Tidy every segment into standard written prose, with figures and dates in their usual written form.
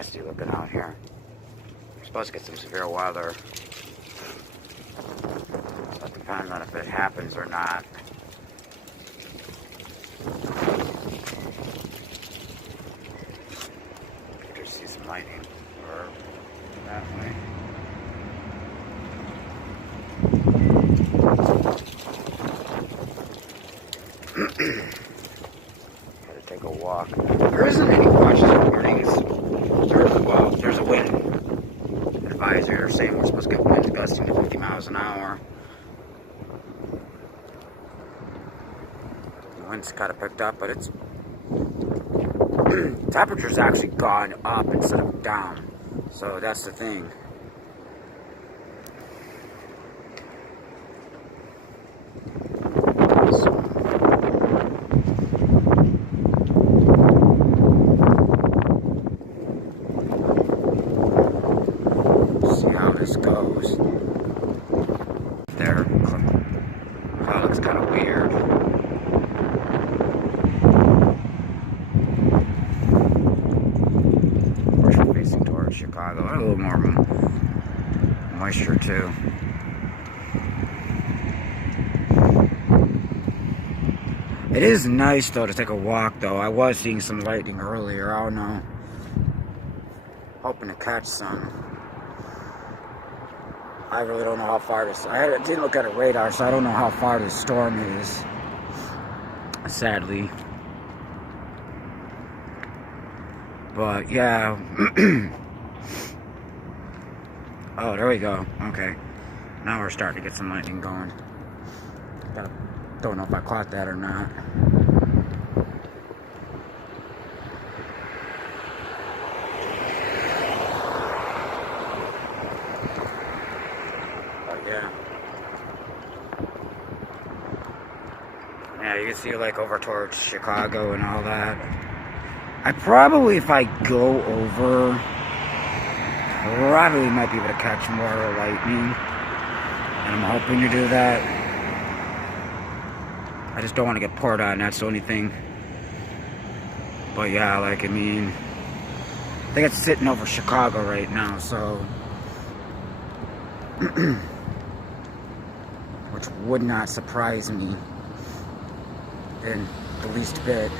nasty looking out here. We're supposed to get some severe weather. So it depends on if it happens or not. You just see some lightning or that way. Gotta take a walk. There isn't any watches or warnings. There's a wind advisory. They're saying we're supposed to get winds gusting to 50 miles an hour. The wind's kind of picked up, but it's temperature's actually gone up instead of down. So that's the thing. This goes there. That looks kind of weird. We're facing towards Chicago. A little more moisture too. It is nice though to take a walk though. I was seeing some lightning earlier. I don't know. Hoping to catch some. I really don't know how far this... I didn't look at a radar, so I don't know how far this storm is. Sadly. But, yeah. Oh, there we go. Okay. Now we're starting to get some lightning going. Don't know if I caught that or not. Yeah, you can see like over towards Chicago and all that. I probably, if I go over, probably might be able to catch more lightning. And I'm hoping to do that. I just don't want to get poured on, that's the only thing. But yeah, like, I mean, I think it's sitting over Chicago right now, so. Which would not surprise me in the least bit.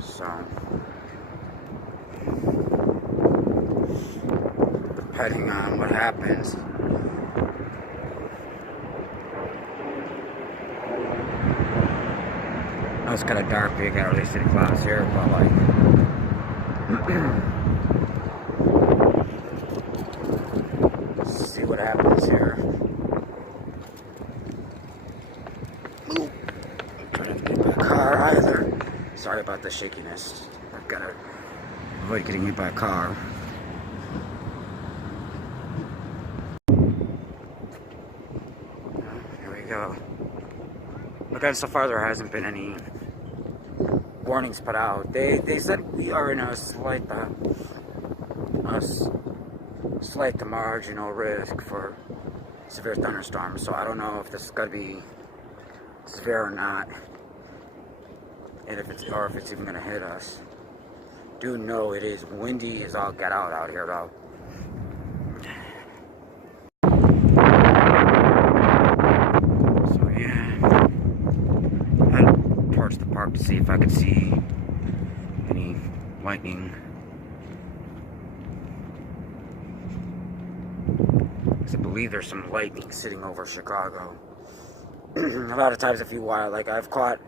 So, depending on what happens. Oh, it's kind of dark, but you can't really see the clouds here, but like. See what happens here. Ooh. I'm trying to get my car either. Sorry about the shakiness. I've got to avoid getting hit by a car. Here we go. Again, so far there hasn't been any warnings put out. They said we are in a slight to marginal risk for severe thunderstorms, so I don't know if this is going to be severe or not, and if it's even going to hit us. Do know it is windy as all get out here though. So yeah, head towards the park to see if I could see any lightning. I believe there's some lightning sitting over Chicago. A lot of times if you want, like I've caught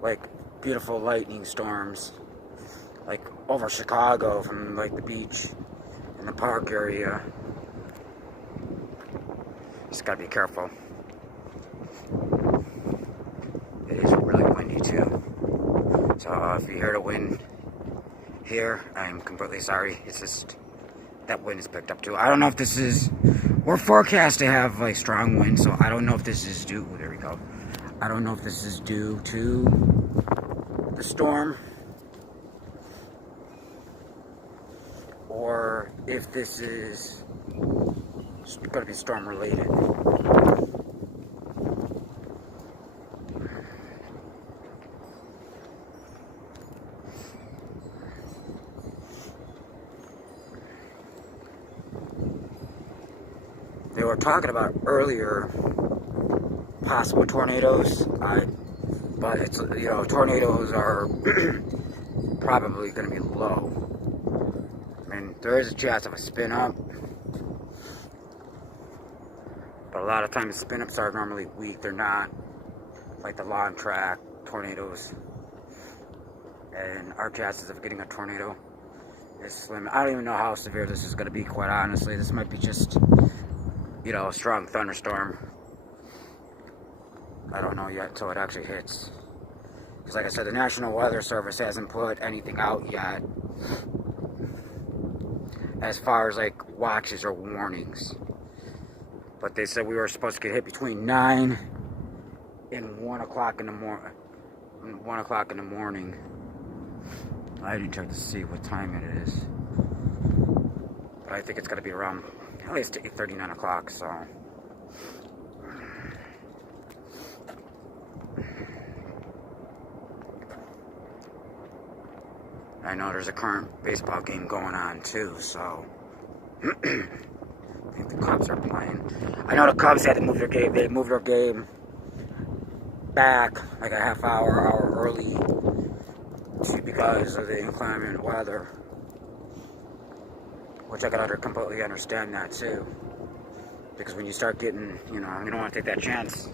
like beautiful lightning storms like over Chicago from like the beach in the park area. Just gotta be careful. It is really windy too. So if you hear the wind here, I'm completely sorry. It's just that wind is picked up too. I don't know if this is, we're forecast to have like strong wind, so I don't know if this is due, there we go. I don't know if this is due to the storm or if this is going to be storm related. They were talking about earlier possible tornadoes, but it's, you know, tornadoes are probably going to be low. I mean, there is a chance of a spin up, but a lot of times spin ups are normally weak. They're not like the long track tornadoes, and our chances of getting a tornado is slim. I don't even know how severe this is going to be, quite honestly. This might be just, you know, a strong thunderstorm. I don't know yet until it actually hits. Because like I said, the National Weather Service hasn't put anything out yet as far as like watches or warnings. But they said we were supposed to get hit between 9 and 1 o'clock in the morning. 1 o'clock in the morning. I didn't check to see what time it is. But I think it's going to be around at least 8:30, 9 o'clock, so. I know there's a current baseball game going on too, so. I think the Cubs are playing. I know the Cubs had to move their game. They moved their game back like a half hour early because of the inclement weather. Which I could completely understand that too. Because when you start getting, you know, you don't want to take that chance.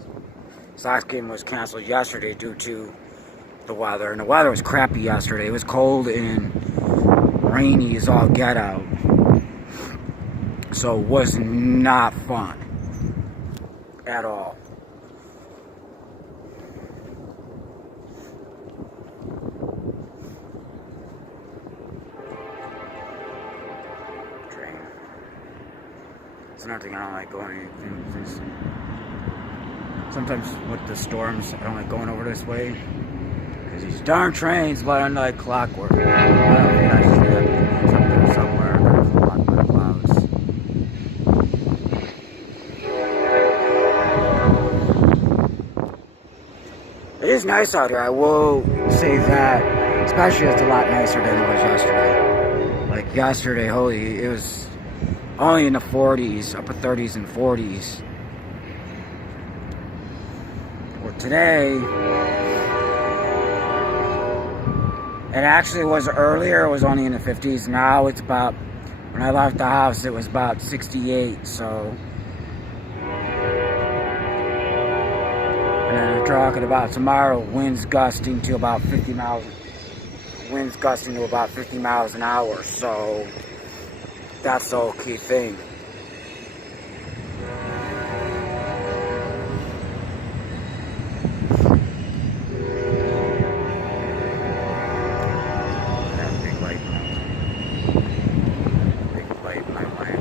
This last game was canceled yesterday due to the weather. And the weather was crappy yesterday. It was cold and rainy as all get out. So it was not fun. At all. It's another thing I don't like going anything. Sometimes with the storms, I don't like going over this way because these darn trains run like clockwork. I don't think I should have it's up there somewhere. There's a lot of clouds. It is nice out here. I will say that, especially it's a lot nicer than it was yesterday. Like yesterday, holy, it was only in the 40s, upper 30s and 40s. Well, today, it actually was earlier, it was only in the 50s. Now it's about, when I left the house, it was about 68, so. And then they're talking about tomorrow, winds gusting to about 50 miles. Winds gusting to about 50 miles an hour, so. That's the whole key thing. That big light in my way.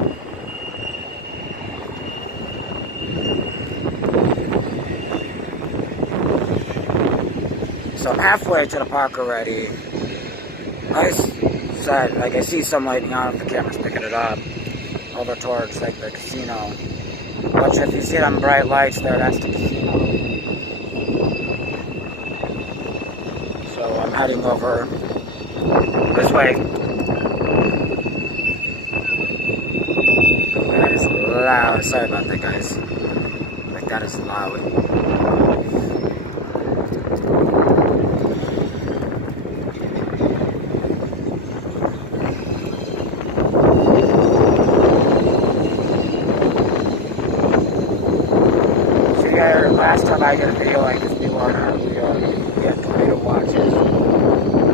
So I'm halfway to the park already. Nice. Like I see some lighting on if the camera's picking it up over towards like the casino, which if you see them bright lights there, that's the casino. So I'm heading over this way. That is loud. Sorry about that, guys. Like that is loud. Last time I did a video like this, we had tornado watches.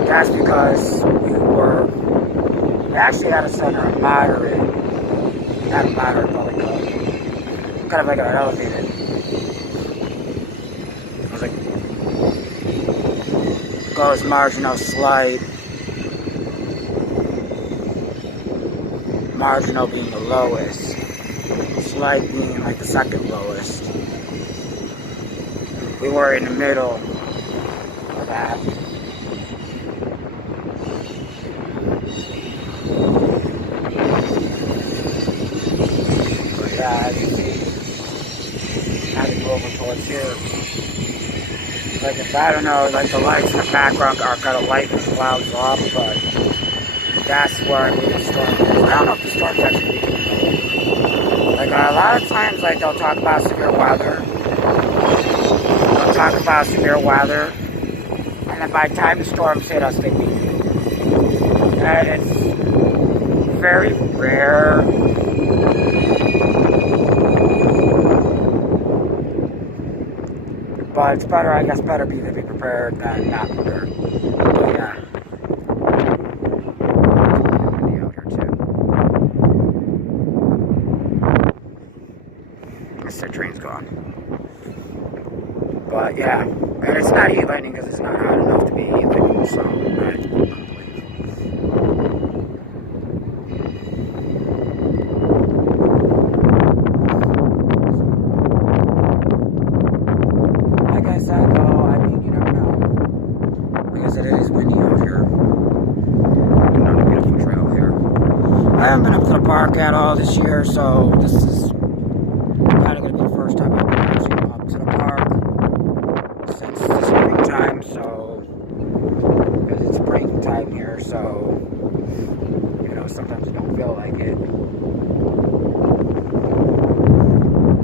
That's because we actually had a center of moderate, not a moderate, but like kind of like an elevated. It was like, goes marginal slight, marginal being the lowest, slight being like the second lowest. We were in the middle of that. But yeah, as you see, I had to go over towards here. Like if I don't know, like the lights in the background are kind of lighting the clouds up, but that's where I believe the storm is. I don't know if the storm's actually leaving. Like a lot lot of times, like, they'll talk about severe weather. They'll talk about severe weather. And then by the time the storms hit us, they leave. And it's very rare. But it's better, I guess, better be to be prepared than not prepared. But yeah. Out here too. I guess the train's gone. But yeah, and it's not heat lightning because it's not hot enough to be heat lightning, so like I said though, I mean, you never know. Because it is windy out here. Another beautiful trail here. I haven't been up to the park at all this year, so this is kind of going to be the first time I've been actually up to the park since the springtime, so, because it's springtime here, so, you know, sometimes you don't feel like it.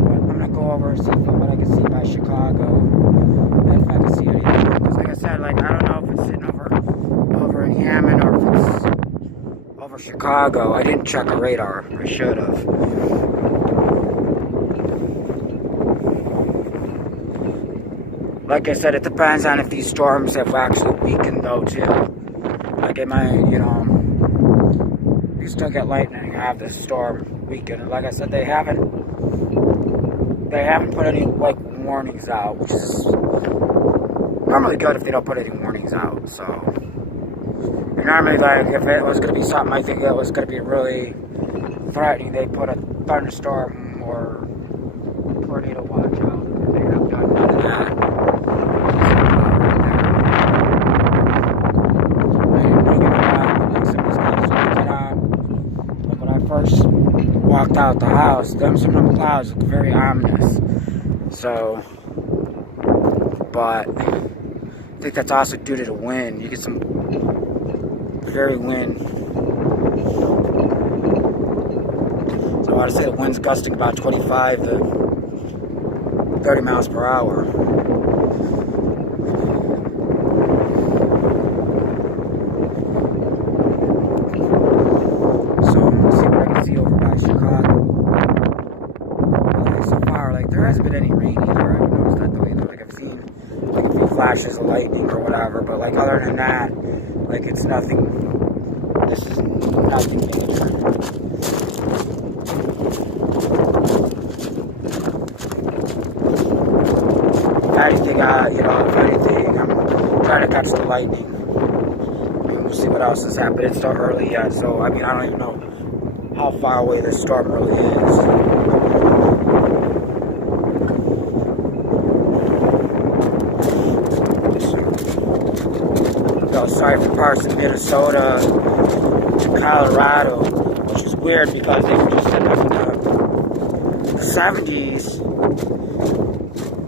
But I'm going to go over and see what I can see by Chicago, and if I can see anything, because like I said, like, I don't know if it's sitting over in Hammond, or if it's over Chicago. I didn't check a radar, I should have. Like I said, it depends on if these storms have actually weakened though too. Like it might, you know, you still get lightning and have this storm weaken. And like I said, they haven't put any like warnings out, which is normally good if they don't put any warnings out. So and normally, like, if it was going to be something, I think it was going to be really threatening, they put a thunderstorm or tornado watch out. And they have done none of that. First walked out the house, some of them clouds look very ominous. So, but I think that's also due to the wind. You get some very wind. So I want to say the wind's gusting about 25 to 30 miles per hour. Flashes of lightning or whatever, but like other than that, like it's nothing. This is nothing major. If anything, I'm trying to catch the lightning. And we'll see what else has happened. It's still early yet, so I mean I don't even know how far away this storm really is. Sorry for parts of Minnesota to Colorado, which is weird because they were just sitting up in the 70s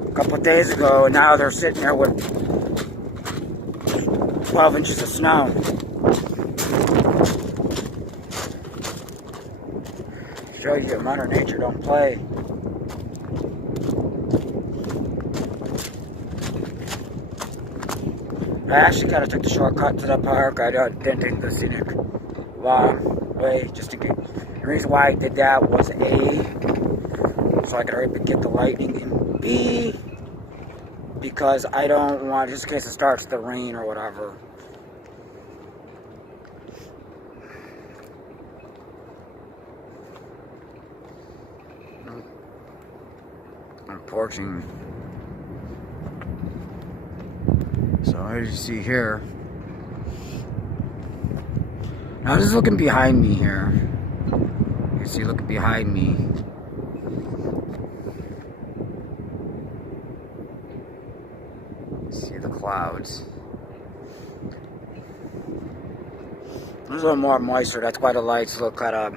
a couple of days ago, and now they're sitting there with 12 inches of snow. Show you that Mother Nature don't play. I actually kind of took the shortcut to the park. I didn't take the scenic long way, just in case. The reason why I did that was A, so I could hurry up and get the lightning, and B, because I don't want, just in case it starts to rain or whatever. I'm porching. So as you see here, now just looking behind me here. You can see looking behind me. See the clouds. There's a little more moisture. That's why the lights look kind of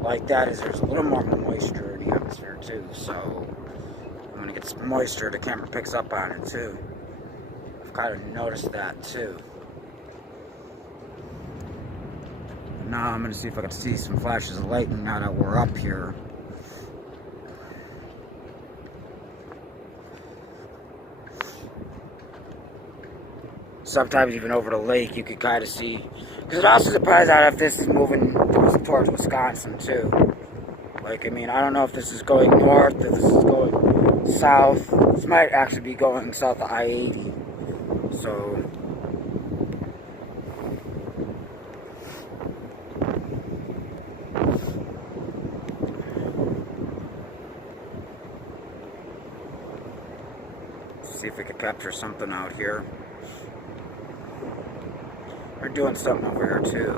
like that. Is there's a little more moisture in the atmosphere too. So when it gets moisture, the camera picks up on it too. Kind of noticed that too. Now I'm going to see if I can see some flashes of lightning now that we're up here. sometimes even over the lake, you could kind of see. Because it also depends on if this is moving towards Wisconsin too. Like, I mean, I don't know if this is going north, if this is going south. This might actually be going south of I-80. So, see if we can capture something out here. We're doing something over here too.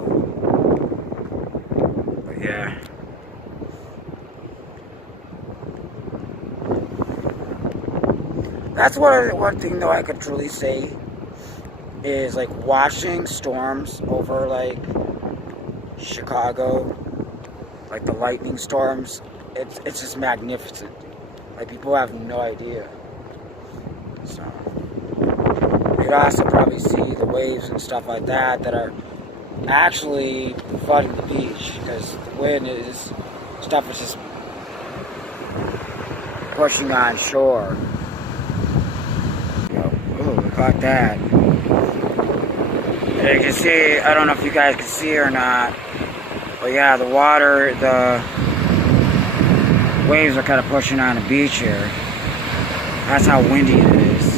But yeah. That's one thing though I could truly say is like watching storms over like Chicago, like the lightning storms. It's just magnificent. Like people have no idea. So you'd also probably see the waves and stuff like that that are actually flooding the beach because the wind is stuff is just pushing on shore. Oh, we caught that. And you can see, I don't know if you guys can see or not, but yeah, the water, the waves are kind of pushing on the beach here. That's how windy it is.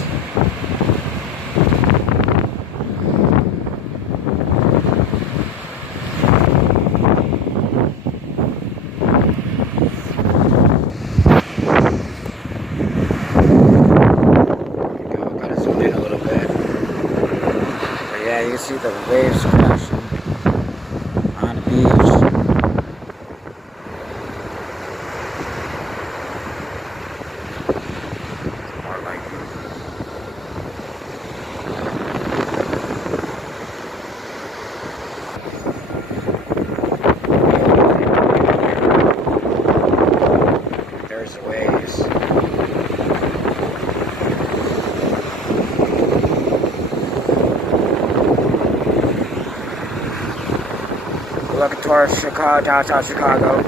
You can see the waves crashing on the beach. More lightning. There's the waves. Looking towards Chicago, downtown Chicago.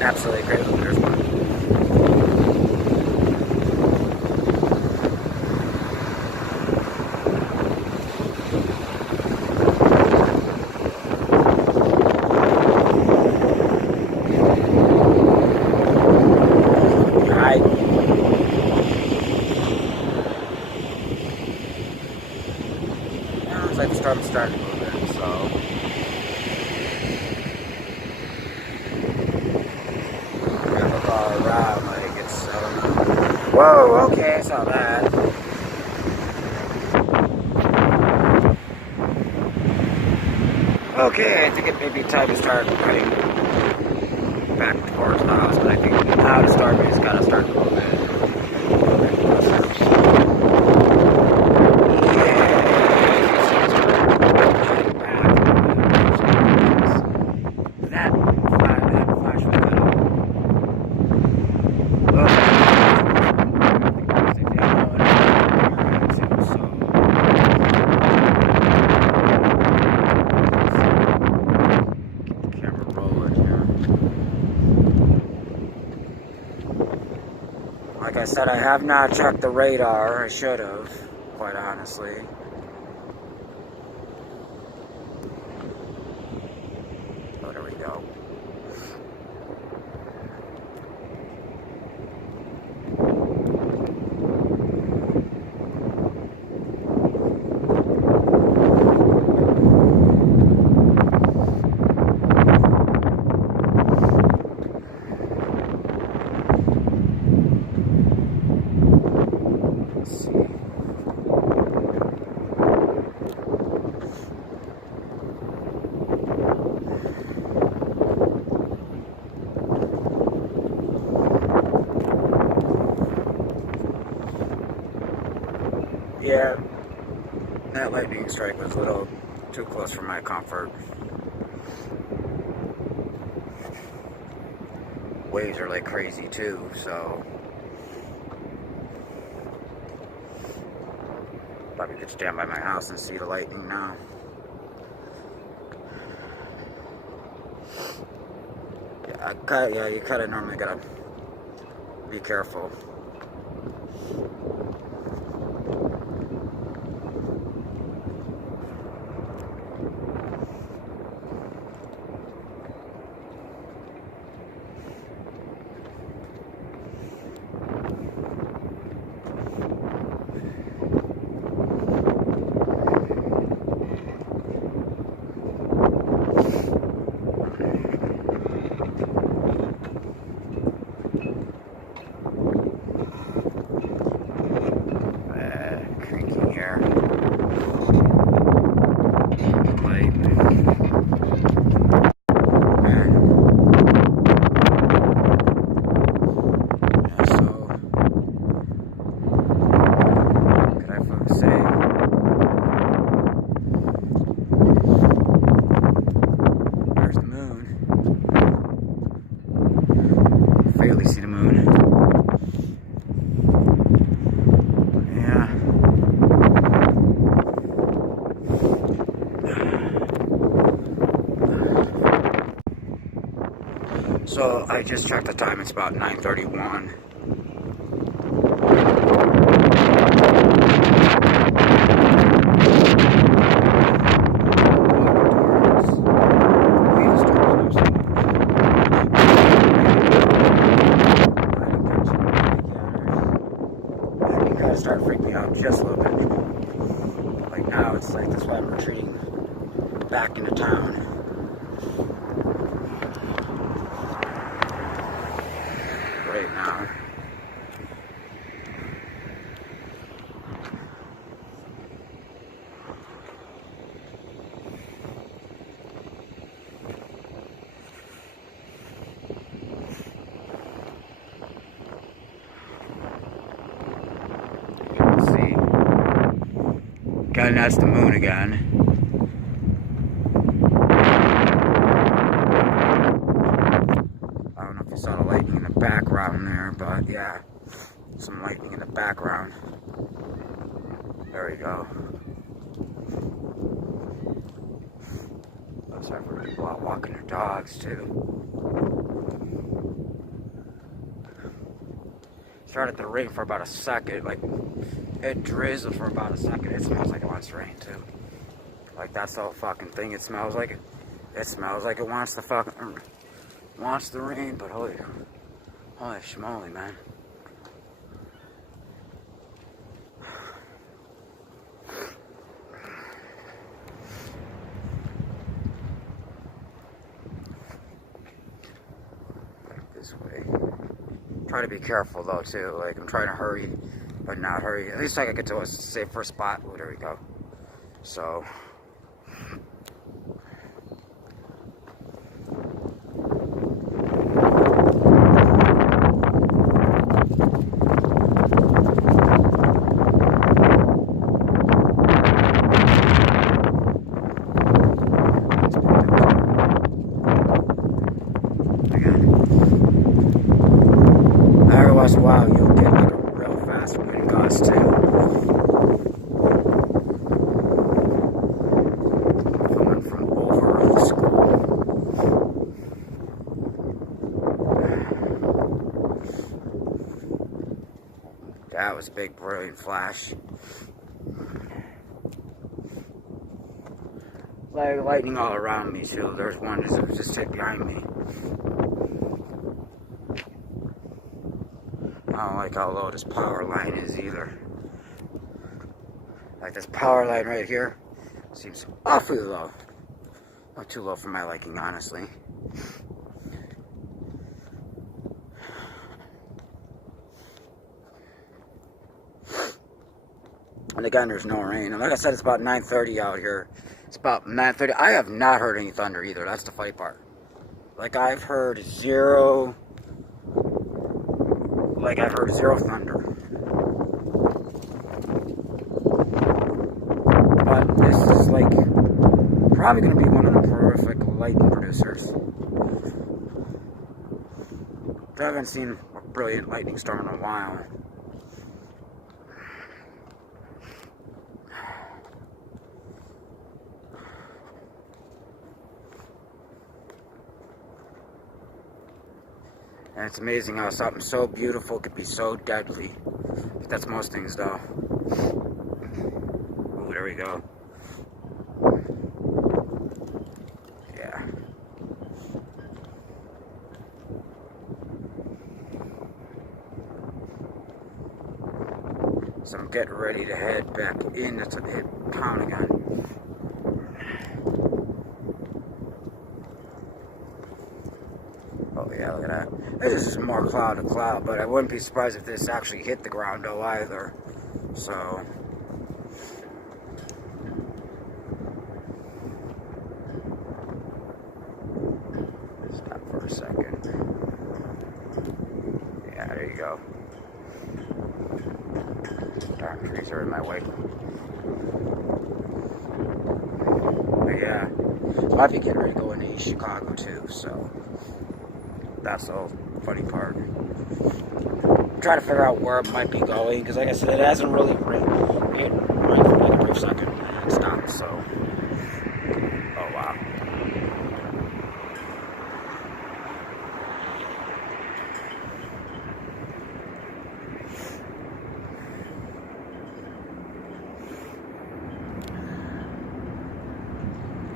Absolutely great. There's one. Right. Now it's like the storm's starting a little bit, so. Around, like it's, I don't know. Whoa, okay, I saw that. Okay, I think it may be time to start heading back towards the house, but I think now the storm is kind of starting a little bit. Like I said, I have not checked the radar. I should have, quite honestly. Oh, there we go. Yeah, that lightning strike was a little Too close for my comfort. Waves are like crazy too, so probably could stand by my house and see the lightning now. Yeah, you kind of normally gotta be careful. See the moon. Yeah. So I just checked the time. It's about 9:31. Start freaking me out just a little bit. But like now, it's like that's why I'm retreating back into town. Right now. And that's the moon again. I don't know if you saw the lightning in the background there, but yeah, some lightning in the background. There we go. Looks like we're people out walking their dogs too. Started to rain for about a second, like it drizzled for about a second. It smells like it wants to rain too. Like that's the whole fucking thing. It smells like it. It smells like it wants to fucking wants to rain. But holy schmoly, man. Like this way. Try to be careful though too. Like I'm trying to hurry, but not hurry. At least I can get to a safer spot. Oh, there we go. So. Wow, you'll get like a real fast wind gust too. Coming from over the school. That was a big, brilliant flash. Like lightning all around me too. There's one that just hit behind me. I don't like how low this power line is either. Like this power line right here seems awfully low. Not too low for my liking, honestly. And again, there's no rain. And like I said, it's about 9:30 out here. It's about 9:30. I have not heard any thunder either. That's the funny part. Like I've heard zero. Like I've heard zero thunder. But this is like probably going to be one of the prolific lightning producers. I haven't seen a brilliant lightning storm in a while. And it's amazing how something so beautiful could be so deadly. But that's most things, though. Ooh, there we go. Yeah. So I'm getting ready to head back into town again. Oh yeah, look at that. This is more cloud to cloud, but I wouldn't be surprised if this actually hit the ground though either. So stop for a second. Yeah, there you go. Darn trees are in my way. But yeah, so I'll be getting ready to go into East Chicago too, so that's the funny part. I'm trying to figure out where it might be going, because like I said, it hasn't really rained. It rained for like a brief second and it stopped, so. Oh wow.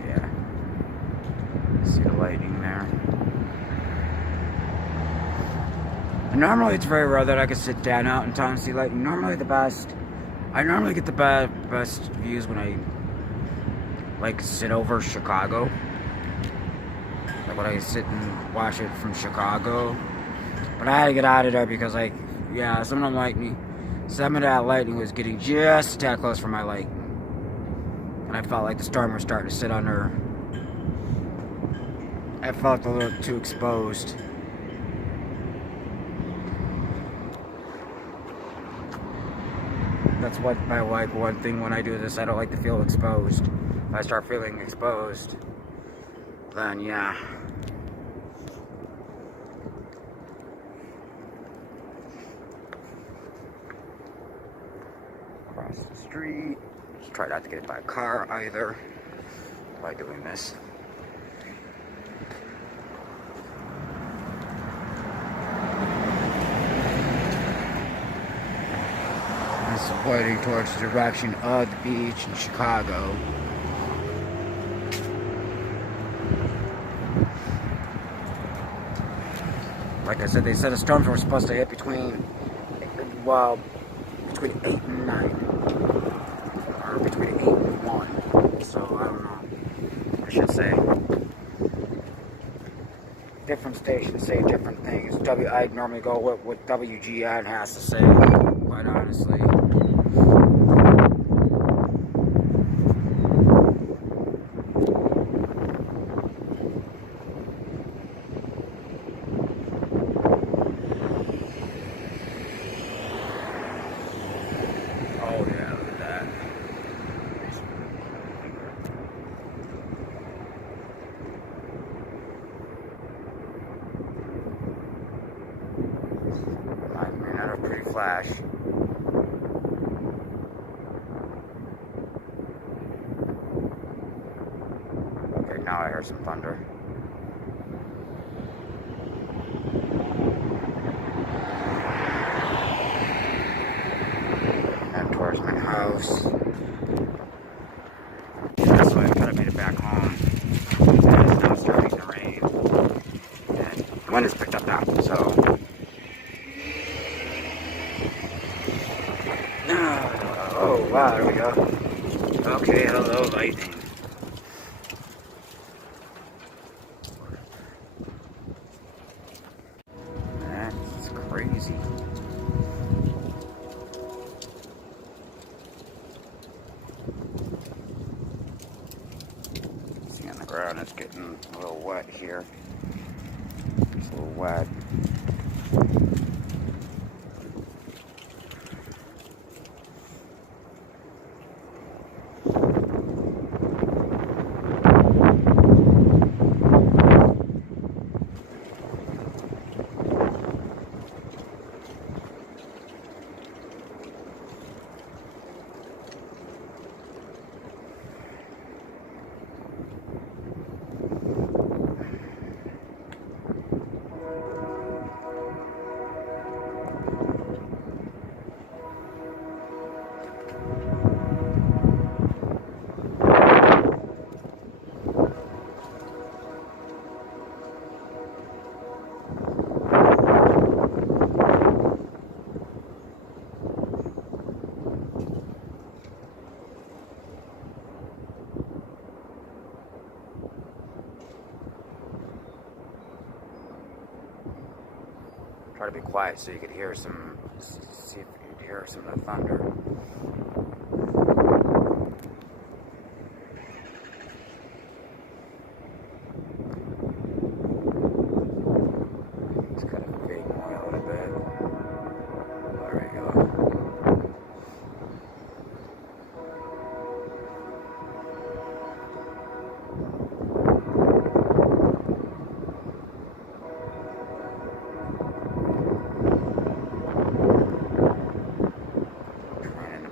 Yeah. See the lightning there. Normally it's very rare that I can sit down out in town and see lightning. Normally I normally get the best views when I like sit over Chicago. Like when I sit and watch it from Chicago. But I had to get out of there because like, yeah, some of that lightning was getting just a tad close for my light. And I felt like the storm was starting to sit under. I felt a little too exposed. That's what my like one thing when I do this, I don't like to feel exposed. If I start feeling exposed, then yeah. Across the street. Just try not to get hit by a car either by doing this. Pointing towards the direction of the beach in Chicago. Like I said, they said the storms were supposed to hit between 8 and 9. Or between 8 and 1. So, I don't know. I should say. Different stations say different things. I normally go with what WGN has to say, quite honestly. Flash. Okay, now I hear some thunder. And towards my house. That's why I kind of made it back home. And it's now starting to rain. And the wind has picked up now, so. Oh, wow, there we go. Okay, hello, lightning. That's crazy. See on the ground, it's getting a little wet here. It's a little wet. quiet so you could hear some, see if you could hear some of the thunder. It's kind of fading away a little bit. There we go.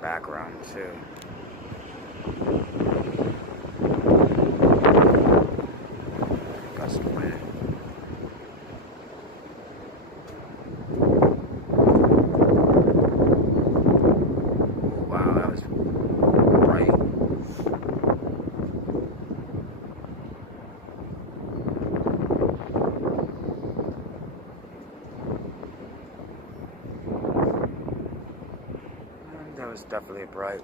Background too. Gust of wind. Oh, wow, that was bright. That was definitely bright.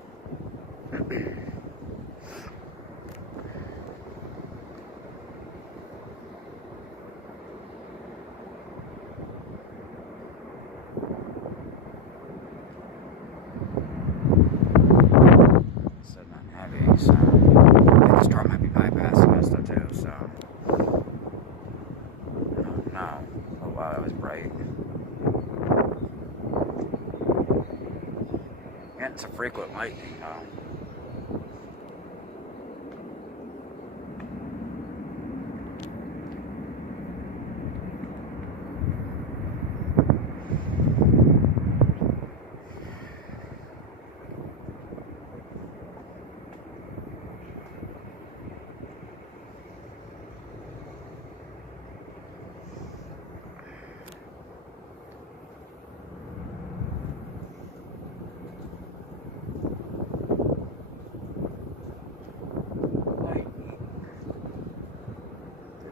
Said not heavy, so the storm might be bypassing us though too, so I don't know. Oh wow, that was bright. Getting some frequent lightning though.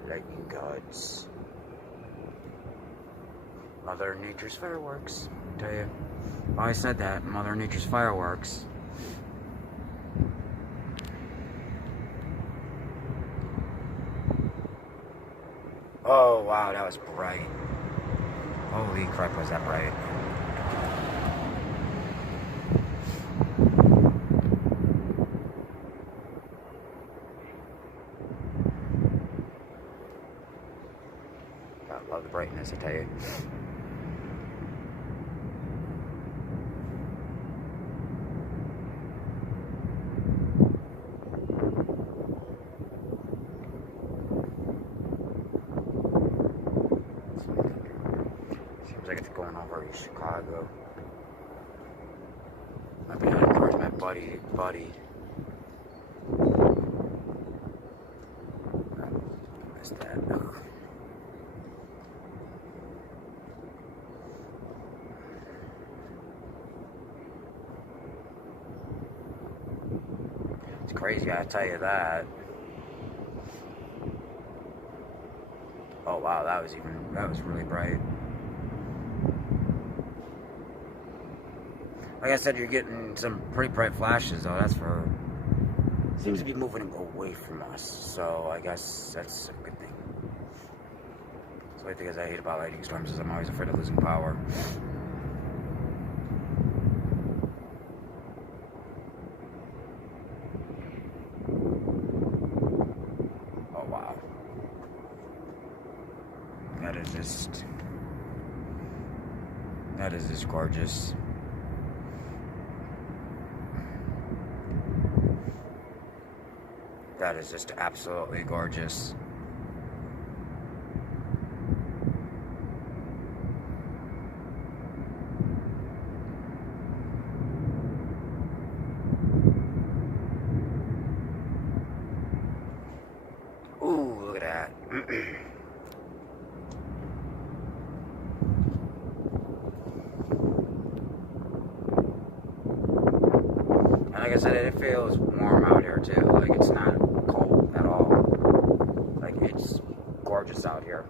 Lightning gods. Mother Nature's fireworks. I tell you. I always said that. Mother Nature's fireworks. Oh wow, that was bright. Holy crap, was that bright. I love the brightness, I tell you. Seems like it's going over Chicago. I've been heading towards my buddy. Missed that. Ugh. It's crazy, I tell you that. Oh wow, that was really bright. Like I said, you're getting some pretty bright flashes though, that's for... Seems to be moving away from us, so I guess that's a good thing. So the thing I hate about lightning storms is I'm always afraid of losing power. Oh wow. That is just gorgeous. That is just absolutely gorgeous. Ooh, look at that. And like I said, it feels warm out here too. Like it's not cold at all. Like it's gorgeous out here.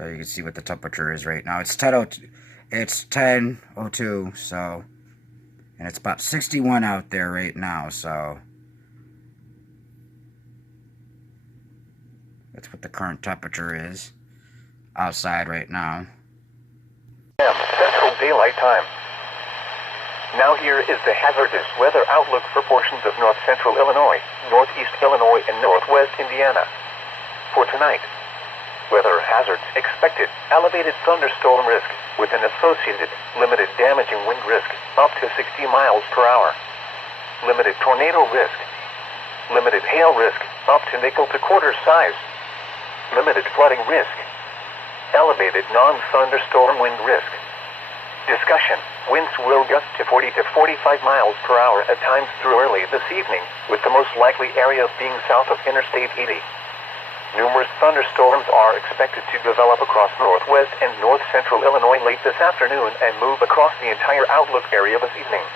So you can see what the temperature is right now. It's 10:02, so, and it's about 61 out there right now, so that's what the current temperature is outside right now. Central Daylight Time. Now here is the hazardous weather outlook for portions of north central Illinois, northeast Illinois, and northwest Indiana. For tonight, weather hazards expected: elevated thunderstorm risk with an associated limited damaging wind risk up to 60 miles per hour. Limited tornado risk. Limited hail risk up to nickel to quarter size. Limited flooding risk. Elevated non-thunderstorm wind risk. Discussion: winds will gust to 40 to 45 miles per hour at times through early this evening, with the most likely areas being south of Interstate 80. Numerous thunderstorms are expected to develop across northwest and north central Illinois late this afternoon and move across the entire outlook area this evening.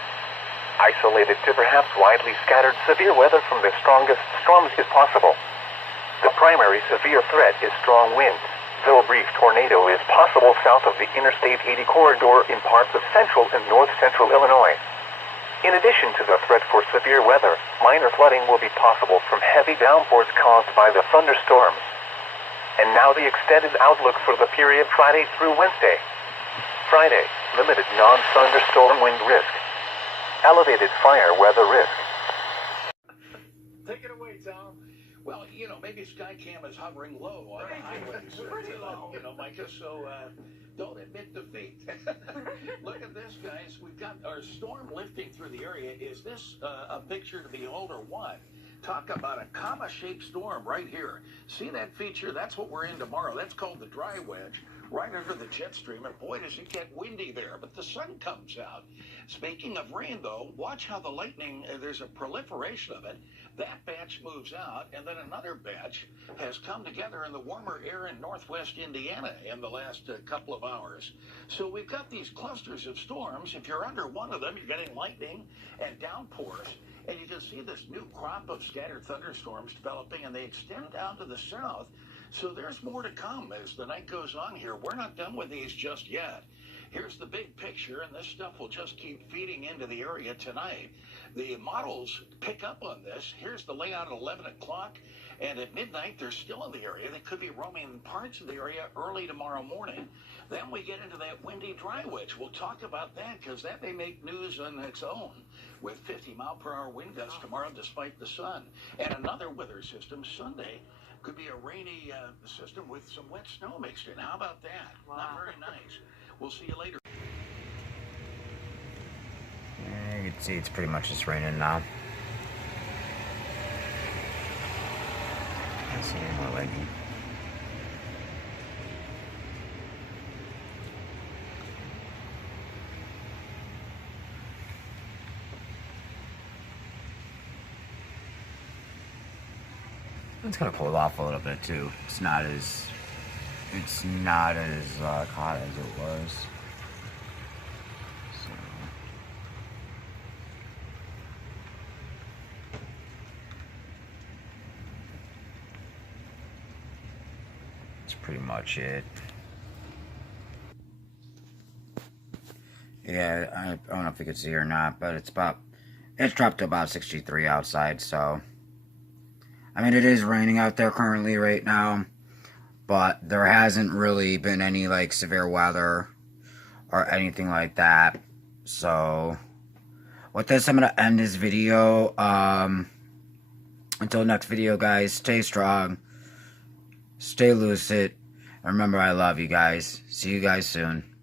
Isolated to perhaps widely scattered severe weather from the strongest storms is possible. The primary severe threat is strong winds, though a brief tornado is possible south of the Interstate 80 corridor in parts of central and north central Illinois. In addition to the threat for severe weather, minor flooding will be possible from heavy downpours caused by the thunderstorms. And now the extended outlook for the period Friday through Wednesday. Friday, limited non-thunderstorm wind risk. Elevated fire weather risk. Take it away, Tom. Well, you know, maybe Skycam is hovering low on the highways. Pretty low. You know, Micah, so don't admit defeat. Look at this, guys. We've got our storm lifting through the area. Is this a picture to behold or what? Talk about a comma-shaped storm right here. See that feature? That's what we're in tomorrow. That's called the dry wedge, right under the jet stream. And boy, does it get windy there, but the sun comes out. Speaking of rain, though, watch how the lightning, there's a proliferation of it. That batch moves out, and then another batch has come together in the warmer air in northwest Indiana in the last couple of hours. So we've got these clusters of storms. If you're under one of them, you're getting lightning and downpours. And you can see this new crop of scattered thunderstorms developing, and they extend down to the south. So there's more to come as the night goes on here. We're not done with these just yet. Here's the big picture, and this stuff will just keep feeding into the area tonight. The models pick up on this. Here's the layout at 11 o'clock, and at midnight, they're still in the area. They could be roaming parts of the area early tomorrow morning. Then we get into that windy dry wedge. We'll talk about that because that may make news on its own with 50-mile-per-hour wind gusts tomorrow despite the sun. And another weather system Sunday could be a rainy system with some wet snow mixed in. How about that? Wow. Not very nice. We'll see you later. Yeah, you can see it's pretty much just raining now. I see any more lightning. It's gonna cool off a little bit too. It's not as hot as it was. So that's pretty much it. Yeah, I don't know if you can see or not, but it's dropped to about 63 outside, so I mean, it is raining out there currently right now, but there hasn't really been any, like, severe weather or anything like that. So, with this, I'm going to end this video. Until next video, guys, stay strong, stay lucid, and remember, I love you guys. See you guys soon.